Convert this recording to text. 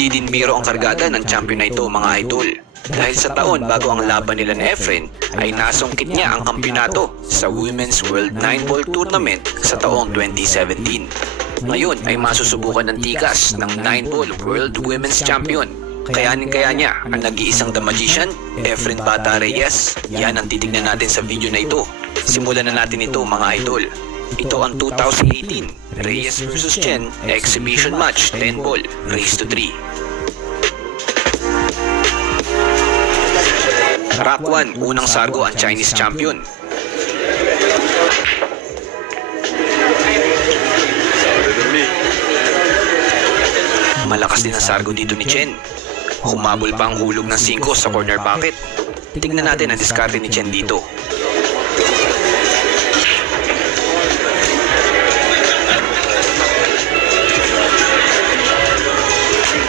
Hindi din biro ang kargada ng champion na ito mga idol. Dahil sa taon bago ang laban nila ni Efren ay nasungkit niya ang kampiyonato sa Women's World 9-Ball Tournament sa taong 2017. Ngayon ay masusubukan ng tikas ng 9-Ball World Women's Champion. Kayanin-kaya niya ang nag-iisang The Magician, Efren Bata Reyes. Yan ang titignan natin sa video na ito. Simulan na natin ito mga idol. Ito ang 2018 Reyes vs Chen Exhibition Match 10-Ball Race to 3. Rack 1, unang sargo ang Chinese champion. Malakas din ang sargo dito ni Chen. Humabol pa ang hulog ng 5 sa corner pocket. Tignan natin ang diskarte ni Chen dito.